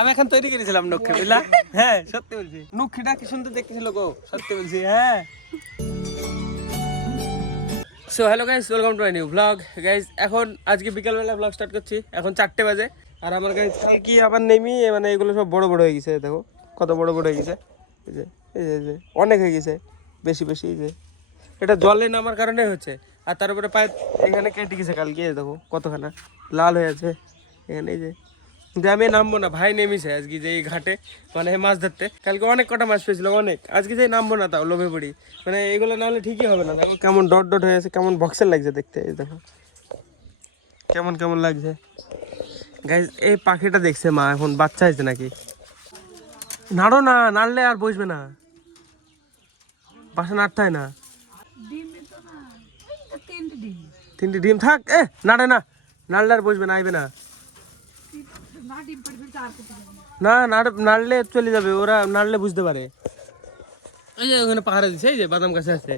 আমি এখন তৈরি করেছিলাম নক্ষী, বুঝলা? হ্যাঁ সত্যি বলছি, নক্ষীটা কি সুন্দর দেখতেছিল গো, সত্যি বলছি। হ্যাঁ। So hello guys, welcome to my new blog. Guys এখন আজকে বিকালবেলা ব্লগ স্টার্ট করছি, এখন 4টে বাজে। আর আমার গাইস কি আবার নেমি, মানে এগুলো সব বড় বড় হয়ে গেছে, দেখো কত বড় বড় হয়ে গেছে। এই যে এই যে অনেক হয়ে গেছে, বেশি বেশি। এই যে এটা জলে নামার কারণে হচ্ছে। আর তার উপরে পায়ে এখানে কেটে গেছে কালকে, দেখো কতখানা লাল হয়ে আছে এখানে। এই যে আমি নামবো না, ভাই নেমেছে আজকে যে এই ঘাটে, মানে মাছ ধরতে। কালকে অনেক কটা মাছ পেয়েছিল অনেক, আজকে যে নামবো না তাও লোভে পড়ি। মানে এগুলো না হলে ঠিকই হবে না। দেখো কেমন ডট ডট হয়ে আছে, কেমন বক্সের লাগছে দেখতে। এই দেখো কেমন কেমন লাগছে গাইস। এই পাখিটা দেখছে মা, এখন বাচ্চা হয়েছে নাকি। নাড়ো না, নাড়লে আর বসবে না, বাসা নাড়তে হয় না। 3টে ডিম থাক, নাড়ে না, নাড়লে আর বসবে না, আইবে না। না নাড়লে চলে যাবে, ওরা নাড়লে বুঝতে পারে। এই যে ওখানে পাহাড়ে দিচ্ছে, এই যে বাদাম গাছে আছে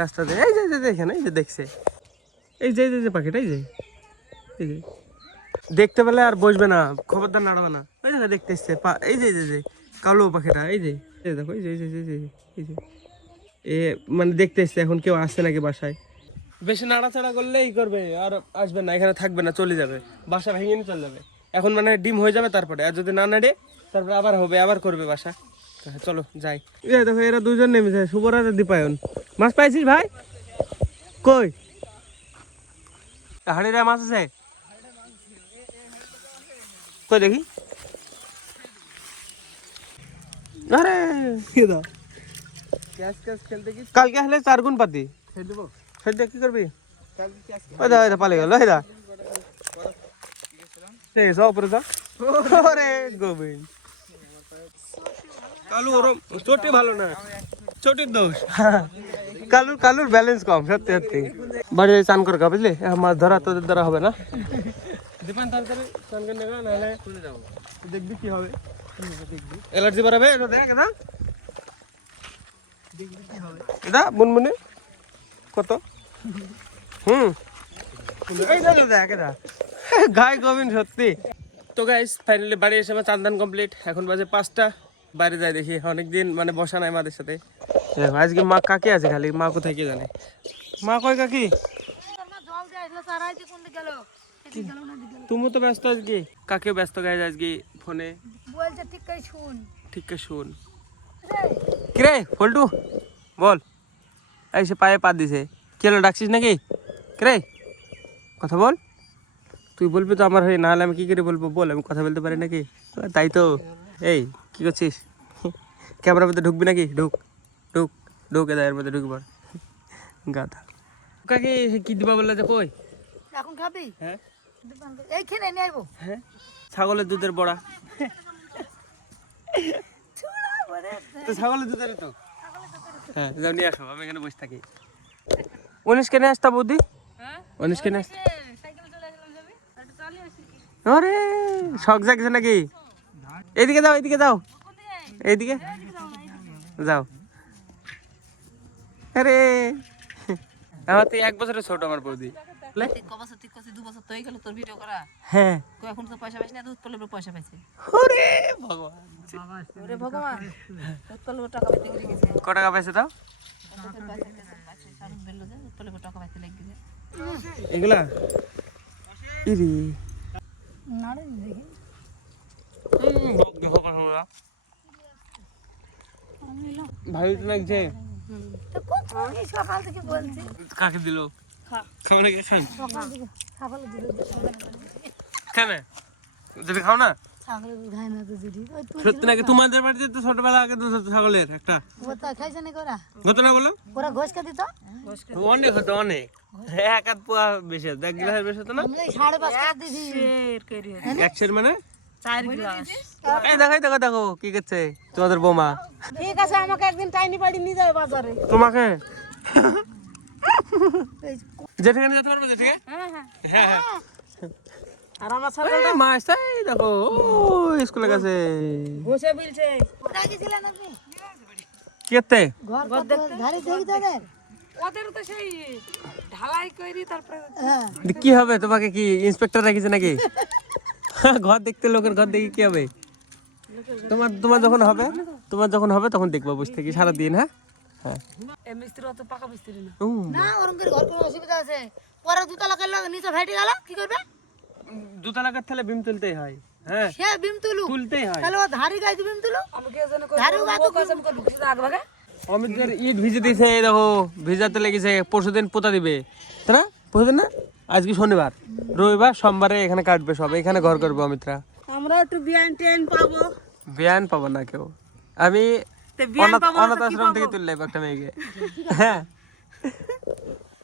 রাস্তাতে, এই যে এখানে, এই যে দেখছে, এই যে পাখিটা, এই যে দেখতে পেলে আর বসবে না, খবরদার নাড়াবে না। ওই যে দেখতে এসছে, এই যে কালো পাখিটা, এই যে দেখো, এই যে এই যে এ মানে দেখতে এসছে, এখন কেউ আসছে নাকি বাসায়। বেশি নাড়াচাড়া করলে এই করবে, আর আসবে না, এখানে থাকবে না, চলে যাবে, বাসা ভেঙে নিয়ে চলে যাবে। এখন মানে ডিম হয়ে যাবে তারপরে, আর যদি না নাড়ে তারপরে আবার হবে, আবার করবে বাসা। চলো যাই। দেখো এরা দুজন নেমেছে, শুভরাজ আর দীপায়ন। মাছ পাইছিস ভাই? কই হাড়িরা মাছ আছে? কই দেখি। আরে কালকে হলে 4 গুণ পাতি খেলতে কি করবি? ওই দা পালে গেল, ওই দা উপরে যা। ওরে গোবিন্দ, কালু ওরম চোটে ভালো না, চোটের দোষ। কালুর ব্যালেন্স কম, সত্যি সত্যি। বাড়ি চান করে গা, বুঝলি? মাছ ধরা তোদের দ্বারা হবে না। দীপান তাড়াতাড়ি চান করে নেগা, নাহলে দেখবি কি হবে, অ্যালার্জি বাড়াবে। এটা দেখ, এটা দেখবি কি হবে। এটা বুনবুনি কত এই দেখ, এটা গায়ে গোবিন্দ সত্যি। তো গাইস ফাইনালি বাড়ি এসে আমার চান্দান কমপ্লিট, এখন বাজে 5টা। বাইরে যাই দেখি, অনেকদিন মানে বসা নাই মাদের সাথে। আজকে মা কাকে আছে খালি, মা কোথায় কে জানে। মা কই কাকি? তুমি তো ব্যস্ত আজকে, কাকে ব্যস্ত গাইজ আজকে ফোনে বলছে। ঠিক করে শুন কিরে ফল্টু, বল। এসে পায়ে পা দিছে, কি হলো, ডাকছিস নাকি? কিরে কথা বল, তুই বলবি তো আমার হয়ে, নাহলে আমি কি করে বলবো, বল। আমি কথা বলতে পারি নাকি? তাই তো। এই কি করছিস? ক্যামেরার মধ্যে ঢুকবি নাকি? ঢুক ঢুক ঢুক, এর মধ্যে ঢুকবার গাধা। কাকে কি দিবা বললে যে? কই এখন খাবি? হ্যাঁ এইখানে নিয়ে আসবো। হ্যাঁ, ছাগলের দুধের বড়া। তো ছাগলের দুধের তো, হ্যাঁ যাও নিয়ে আসো, আমি এখানে বসে থাকি। 19 কেনে আসতা বৌদি? 19 কেনে আসতা? আরে শখ জাগছে নাকি? এইদিকে যাও, এইদিকে যাও, এইদিকে যাও। আরে আমার তো 1 বছরের ছোট আমার বৌদি। হ্যাঁ এখন তো পয়সা পাইছি না, দুধ পড়লে পয়সা পাইছে। ওরে ভগবান, ওরে ভগবান, দুধ পড়লে টাকা পাইতে গেছে। কত টাকা পাইছে তাও? এগুলা ইরি নাড়ে দেখি। ভাই লাগছে সকাল থেকে বলছি। কাকে দিল? খাওয়া নাকি? খাই কেন যদি খাও না? সত্যি নাকি? তোমাদের বাড়িতে তো ছোটবেলা আগে তো ছাগলের একটা ঘটনা বলো। অনেক হতো, অনেক, 1 পোয়া বেশি হতো, 1 গ্লাসের বেশি হতো না। 1 সের মানে 4 গ্লাস। এই দেখো দেখো দেখো কি করছে তোমাদের বোমা। ঠিক আছে, আমাকে একদিন টাইনি বাড়ি নিয়ে যাবে বাজারে। তোমাকে যেখানে যেতে পারবে, যেখানে। হ্যাঁ হ্যাঁ। আর আমার ছাগলটা মাছ এই দেখো স্কুলের কাছে বসে বলছে। কোথায় গেছিলেন আপনি? কেতে ঘর দেখতে ধারে দেখি তাদের, ওদের তো সেই ঢালাই কইরি। তারপরে কি হবে, তোমাকে কি ইন্সপেক্টর রেখেছে নাকি? ঘর দেখতে, লোকের ঘর দেখি কি হবে? তোমার যখন হবে তখন দেখবো বসে থেকে সারাদিন। হ্যাঁ হ্যাঁ এই মিস্ত্রি অত পাকা মিস্ত্রি না। না ওরকম করে ঘর কোনো অসুবিধা আছে, পরে দুতলা করলে নিচে ফেটে গেল কি করবে? দুতলা কাঠ তাহলে বিম তুলতেই হয়। হ্যাঁ সে বিম তুলু, তুলতেই হয়। তাহলে ও ধারি গাইতে বিম তুলু। আমি কে জানে কই ধারে গাইতে কাজ আমি করব কিছু আগ ভাগে। অমিতদের ইট ভিজে দিয়েছে, এই দেখো ভিজাতে লেগেছে। পরশুদিন পোতা দিবে, তাই না? পরশুদিন না, আজকে শনিবার, রবিবার সোমবারে এখানে কাটবে সব, এখানে ঘর করবে অমিতরা। আমরা একটু বিয়ান টেন পাবো। বিয়ান পাবো না কেউ, আমি অনাথ আশ্রম থেকে তুললে একটা মেয়েকে। হ্যাঁ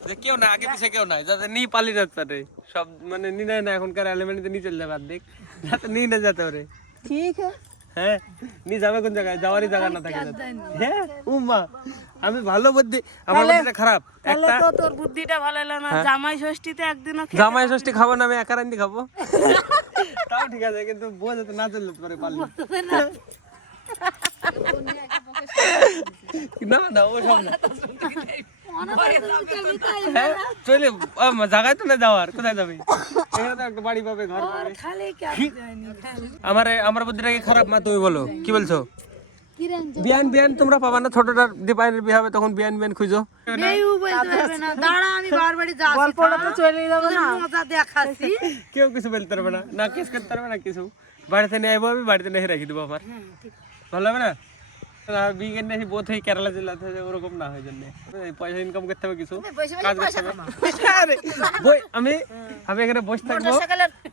যে কেউ না, আগে পিছিয়ে কেউ নাই, যাতে নি পালি যেতে পারে সব, মানে নি নাই না এখনকার এলিমেন্টে নিয়ে চলে যাবে অর্ধেক, যাতে নি না যেতে পারে। ঠিক আছে, হ্যাঁ নি যাবে কোন জায়গায়, যাওয়ারই জায়গা না থাকে। হ্যাঁ উম্মা আমি ভালো বুদ্ধি, আমার বুদ্ধিটা খারাপ একটা। তো তোর বুদ্ধিটা ভালো হলো না। জামাই ষষ্ঠীতে একদিনও জামাই ষষ্ঠী খাবো না, আমি একা রান্দি খাবো। তাও ঠিক আছে, কিন্তু বউ যাতে না চলতে পারে পারলে। না না ও সব না। হ্যাঁ চলে জায়গায় তো না যাওয়ার, কোথায় যাবে? এখানে তো একটা বাড়ি পাবে, ঘর পাবে। খালি আমার বুদ্ধিটা কি খারাপ? মা তুমি বলো, কি বলছো? বিয়ান তোমরা পাবা না, ছোটটার দীপায়নের বিয়ে হবে তখন বিয়ান খুঁজো। দাঁড়া আমি বারবারই যাচ্ছি, গল্পটা তো চলে যাবে না, মজা দেখাচ্ছি। কেউ কিছু বলতে পারবে না, না কেস করতে পারবে না কিছু। বাড়িতে নিয়ে আসবো, আমি বাড়িতে নিয়ে রেখে দেবো। আমার ভালো হবে না? বিজ্ঞান এসে বোধ হয় কেরালা জেলাতে, ওরকম না হয় জন্য পয়সা ইনকাম করতে হবে, কিছু কাজ করতে হবে। আমি এখানে বসে থাকবো,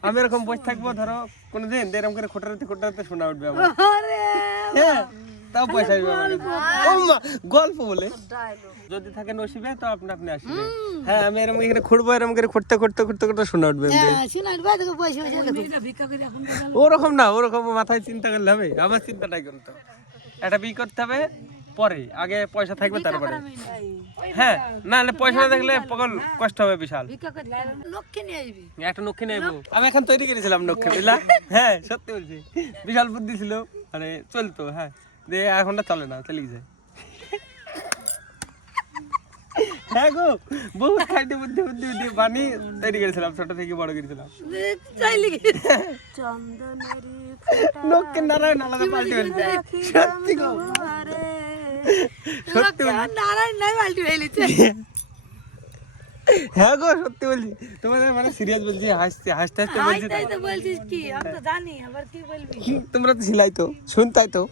আমি এরকম বসে থাকবো, ধরো কোনোদিন এরকম করে খোটাতে শোনা উঠবে আমার। হ্যাঁ তাও পয়সা আসবে আমার কাছে। গল্প বলে যদি থাকে নসিবে তো আপনি আসবে। হ্যাঁ আমি এরকম এখানে খুঁড়বো, এরকম করে খুঁড়তে শোনা উঠবে। ওরকম না, ওরকম মাথায় চিন্তা করলে হবে? আমার চিন্তাটাই করতে হবে, একটা বিয়ে করতে হবে, পরে আগে পয়সা থাকবে তারপরে। হ্যাঁ না পয়সা না থাকলে কষ্ট হবে বিশাল। একটা নক্ষী নেবো, আমি এখন তৈরি করেছিলাম নক্ষী, বুঝলা? হ্যাঁ সত্যি বলছি, বিশাল বুদ্ধি ছিল, মানে চলতো। হ্যাঁ দিয়ে এখন চলে না, চলে গেছে। হ্যাঁ গো বহুত খাইতে বুদ্ধি বানি তৈরি করেছিলাম, ছোট থেকে বড় করেছিলাম। নক্ষী নারায়ণ আলাদা পাল্টে ফেলছে, সত্যি গো সত্যি। হ্যাঁ গো সত্যি বলছি, তোমাদের মানে সিরিয়াস বলছি, হাসতে হাসতে বলছিস কি? আমি তো জানি, আবার কি বলবি? তোমরা তো ছিলাই তো, শুনতাই তো।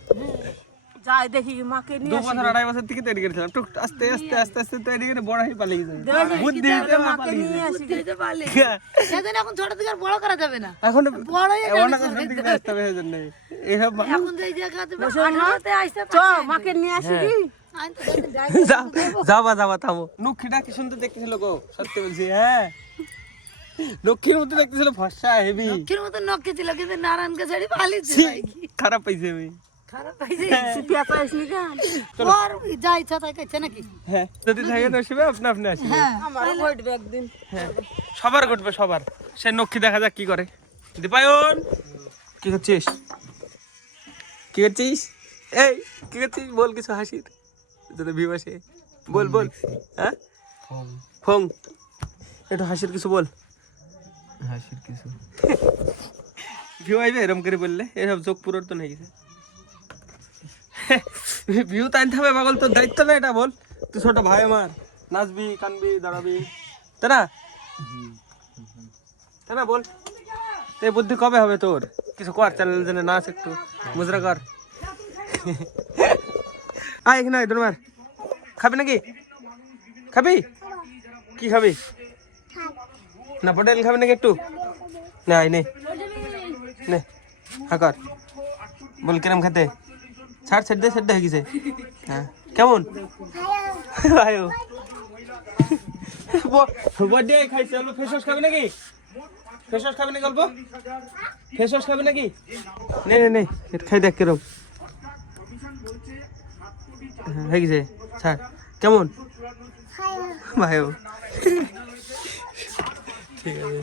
যাই দেখি মাকে 2 বছর 2.5 বছর থেকে তৈরি করেছিলাম, টুক আস্তে আস্তে তৈরি করে বড় হয়ে পালিয়ে গেছে। বুদ্ধি দিতে পালিয়ে গেছে। সেদিন এখন ছোট থেকে আর বড় করা যাবে না, এখন বড় হয়ে যাবে। অনেক আশ্রম থেকে আসতে হবে, সেজন্য এইসব এখন যে জায়গাতে আনাতে আসতে মাকে নিয়ে আসি কি? যাবা থামো। নক্ষীটা কি সুন্দর দেখতেছিল গো, সত্যি বলছি। হ্যাঁ নক্ষীর মতো দেখতেছিল, ফর্সা হেভি, নক্ষীর মতো নক্ষী ছিল, কিন্তু নারায়ণকে ছেড়ে পালিয়েছে। খারাপ পাইছে আমি, খারাপ পাইছে। সুপিয়া পাইছনি কেন? ওর যা ইচ্ছা তাই করছে নাকি? হ্যাঁ যদি থাকে নসিবে আপনি আসবে। হ্যাঁ আমারও ঘটবে একদিন। হ্যাঁ সবার ঘটবে, সবার। সে নক্ষী দেখা যাক কি করে। দীপায়ন কি করছিস? এই কি করছিস? বল কিছু হাসির, যদি ভিউ আসে বল। হ্যাঁ ফং একটু হাসির কিছু বল, হাসির কিছু ভিউ আইবে এরম করে বললে। এসব চোখ পুরোর্তন হয়ে গেছে, ভিউ তো আনতে হবে পাগল, তোর দায়িত্ব না এটা। বল তুই ছোট ভাই আমার, নাচবি কানবি দাঁড়াবি, তাই না? বল এই বুদ্ধি কবে হবে তোর? কিছু কর, চ্যানেল জন্য নাচ, একটু মুজরা কর। আয় এখানে আয়, মার। খাবি নাকি? খাবি কি খাবি? না পটেল খাবি নাকি একটু? না আয় নে হ্যাঁ কর, বল কিরম খেতে? ছাড় হয়ে গেছে। হ্যাঁ কেমন ভাইও বড্ডে খাইছে। ফেস ওয়াশ খাবি নাকি? ফেস ওয়াশ খাবি নাকি? অল্প ফেস ওয়াশ খাবি নাকি? নে খাই দেখ কিরম হয়ে গেছে। ছাড়, কেমন ভাইও? ঠিক আছে।